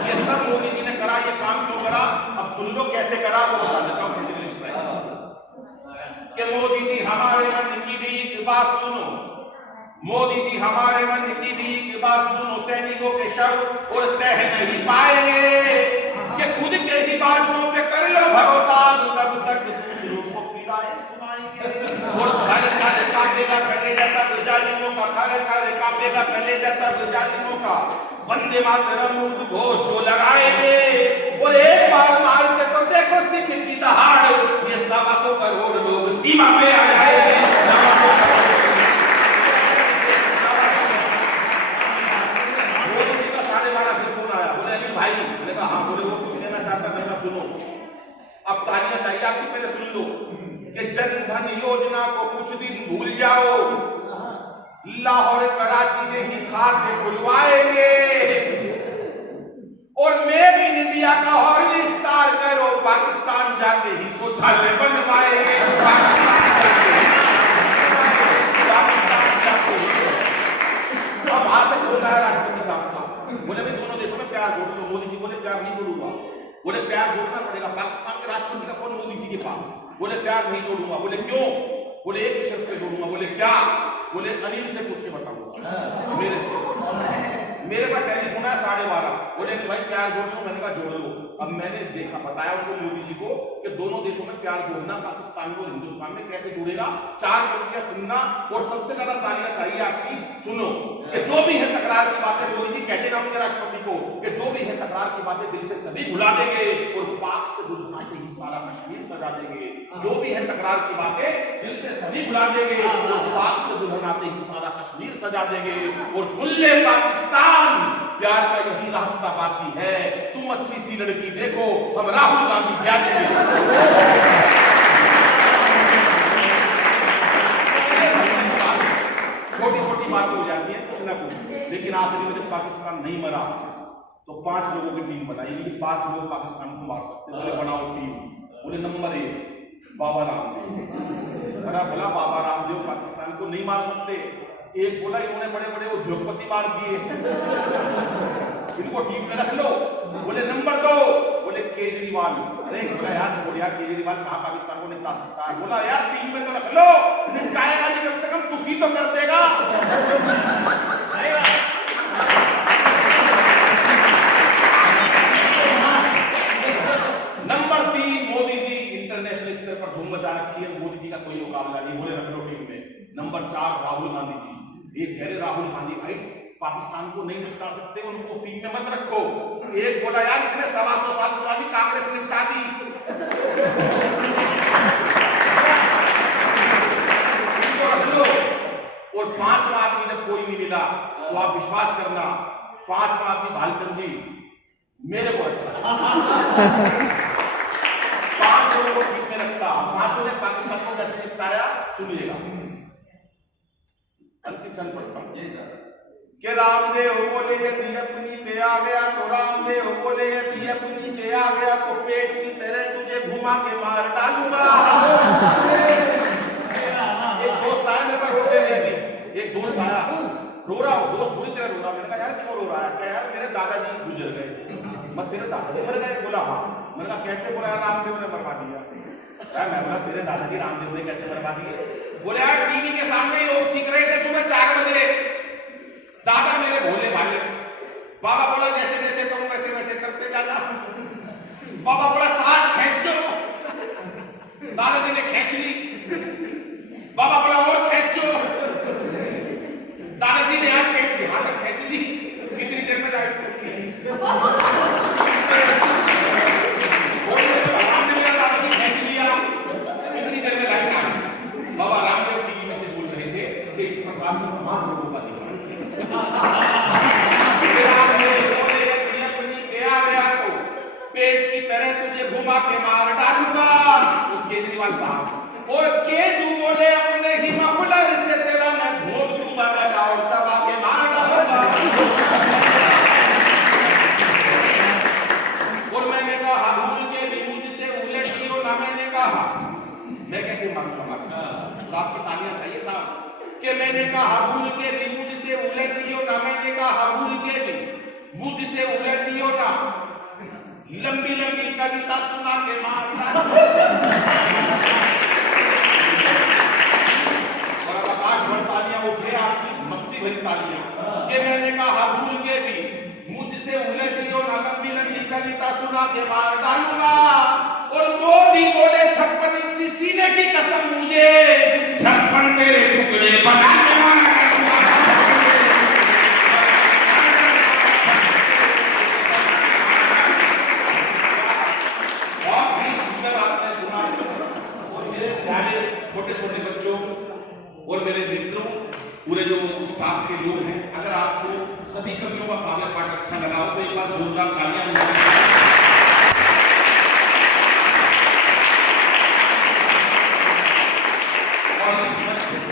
ये सब मोदी जी ने करा। ये काम क्यों करा, अब सुन लो कैसे करा, वो बता देता हूँ। सर्जिकल स्ट्राइक कि मोदी जी हमारे मन की भी एक बात सुनो, मोदी जी हमारे मन की भी एक बात सुनो, सैनिकों के शव और सह नहीं पाएंगे, कि खुद के ही बाजुओं पे कर लो भरोसा, तब तक दूसरों को पीड़ाएं सुनाएंगे। और घर घर कांपेगा कलेजा तब जालिमों का, घर घर कांपेगा कलेजा तब जालिमों का, वंदे मातरम उद्घोष जो लगाएंगे, और एक बार मारते तो देखो सिंह की दहाड़, ये 125 करोड़ लोग सीमा पे आ जाएंगे। मोदी जी का 12:30 फिर फोन आया, बोले अनिल भाई, मैंने कहा हाँ। बोले वो कुछ कहना चाहता, मैंने कहा सुनो, अब तालियां चाहिए आपकी, पहले सुन लो कि जन धन योजना को कुछ दिन भूल जाओ, लाहौर कराची में ही खाते खुलवाएंगे, और मेक इन इंडिया का और विस्तार करो, पाकिस्तान जाके ही शौचालय बनवाएंगे। अब वहां से फोन आया राष्ट्रपति साहब का, बोले भाई दोनों देशों में प्यार जोड़ लो। मोदी जी बोले प्यार नहीं जोड़ूंगा, बोले प्यार जोड़ना पड़ेगा। पाकिस्तान के राष्ट्रपति का फोन मोदी जी के पास, बोले प्यार नहीं जोड़ूंगा। बोले क्यों? बोले एक ही शर्त पे जोड़ूंगा। बोले क्या? बोले अनिल से पूछ के बताऊंगा, मेरे से। मेरे पास टेलीफोन है 12:30, बोले भाई प्यार जोड़ लो, मैंने कहा जोड़ लो। अब मैंने देखा, बताया उनको मोदी जी को कि दोनों देशों में प्यार जोड़ना पाकिस्तान और हिंदुस्तान में कैसे जुड़ेगा। 4 पंक्तियां सुनना, और सबसे ज्यादा तालियां चाहिए आपकी। सुनो कि जो भी है तकरार की बातें, मोदी जी कहते ना उनके राष्ट्रपति को कि जो भी है तकरार तकरार की बातें दिल से सभी भुला देंगे और पाक से दुल्हनाते ही सारा कश्मीर सजा देंगे। जो भी है तकरार की बातें दिल से सभी भुला देंगे और पाक से दुल्हनाते ही सारा कश्मीर सजा देंगे। और सुन ले पाकिस्तान, प्यार का यही रास्ता बाकी है, तुम अच्छी सी लड़की देखो, हम राहुल गांधी ब्याह देंगे। छोटी छोटी बातें हो जाती है कुछ ना कुछ, लेकिन आखिर में जब पाकिस्तान नहीं मरा तो 5 लोगों की टीम बनाई गई, 5 लोग पाकिस्तान को मार सकते। बोले बनाओ टीम। बोले नंबर 1 बाबा रामदेव। बोला बाबा रामदेव पाकिस्तान को नहीं मार सकते। एक बोला इन्होंने बड़े बड़े उद्योगपति मार दिए, इनको टीम में रख लो। बोले नंबर 2 बोले केजरीवाल। अरे बोला यार छोड़ यार, केजरीवाल कहाँ पाकिस्तान को निपटा सकता है। बोला यार टीम में तो रख लो, निपटाएगा नहीं कम से कम दुखी तो कर देगा। नंबर 3 मोदी जी, इंटरनेशनल स्तर पर धूम मचा रखी है, मोदी जी का कोई मुकाबला नहीं। बोले रख लो टीम में। नंबर 4 राहुल गांधी जी। एक कह रहे राहुल गांधी भाई पाकिस्तान को नहीं निपटा सकते, उनको टीम में मत रखो। एक बोला यार इसने 125 साल पुरानी कांग्रेस निपटा दी। इनको रख लो। और 5वां आदमी जब कोई नहीं मिला तो आप विश्वास करना, 5वां आदमी भालचंद जी मेरे को रखा। 5 लोगों को टीम में रखा। 5 ने पाकिस्तान को कैसे निपटाया सुनिएगा। अंतिम चल पड़ता हूं कि रामदेव बोले यदि अपनी पे आ गया तो रामदेव बोले यदि अपनी पे आ गया तो पेट की तरह तुझे घुमा के मार डालूंगा। एक दोस्त आया मेरे पास रोते हुए, एक दोस्त आया रो रहा हो, दोस्त बुरी तरह रो रहा। मैंने कहा यार क्यों रो रहा है? क्या यार मेरे दादाजी गुजर गए। मैं तेरे दादाजी मर गए? बोला हाँ। मैंने कहा कैसे? बोला यार रामदेव ने मरवा दिया। मैं बोला तेरे दादाजी रामदेव ने कैसे मरवा दिए? बोले यार टीवी के सामने योग सीख रहे थे सुबह 4 बजे, दादा मेरे भोले भाले, बाबा बोला जैसे जैसे करूं वैसे वैसे करते जाना। बाबा बोला सांस खींचो, दादाजी ने खींच ली। बाबा बोला और खींचो, दादाजी ने यार पेट यहां तक खींच ली। इतनी देर में लाइट चली गई। भगवान ने मेरा दादाजी खींच लिया, इतनी देर में लाइट आ गई। बाबा रामदेव टीवी में से बोल रहे थे कि इस प्रकार से तमाम लोगों का पेट की तरह तुझे घुमा के मार डालूंगा। केजरीवाल साहब और केजू बोले अपने ही मफलर से तेरा मैं घोट दूंगा गला और दबा के मार डालूंगा। और मैंने कहा भूल के भी मुझसे उलझी हो ना। मैंने कहा मैं कैसे मारूंगा? आपकी तालियां चाहिए साहब। कि मैंने कहा भूल के भी मुझसे उलझी हो ना। मैंने कहा भूल के भी मुझसे उलझी हो ना। लंबी लंबी कविता सुना के मार। और अब आकाश भर तालियां उठे, आपकी मस्ती भरी तालियां। कि मैंने कहा भूल के भी मुझसे उलझी हो ना। लंबी लंबी कविता सुना के मार डालूंगा। और मोदी बोले 56 इंची सीने की कसम मुझे 56 तेरे टुकड़े बना दूंगा। छोटे छोटे बच्चों और मेरे मित्रों, पूरे जो स्टाफ के लोग हैं, अगर आपको सभी कवियों का काव्य पाठ अच्छा लगा हो तो एक बार जोरदार तालियां बजाएं। और इस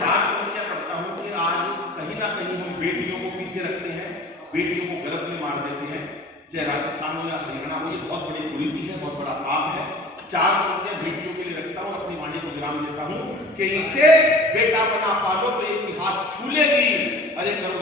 बात को क्या करता हूं कि आज कहीं ना कहीं हम बेटियों को पीछे रखते हैं, बेटियों को गर्भ में मार देते हैं, चाहे राजस्थान हो या हरियाणा हो। ये बहुत बड़ी कुरीति है, बहुत बड़ा पाप है। 4 पंक्तियां बेटियों के लिए रखता हूं और अपनी वाणी को विराम देता हूं कि इसे बेटा बना पालो तो इतिहास छू लेगी। अरे करो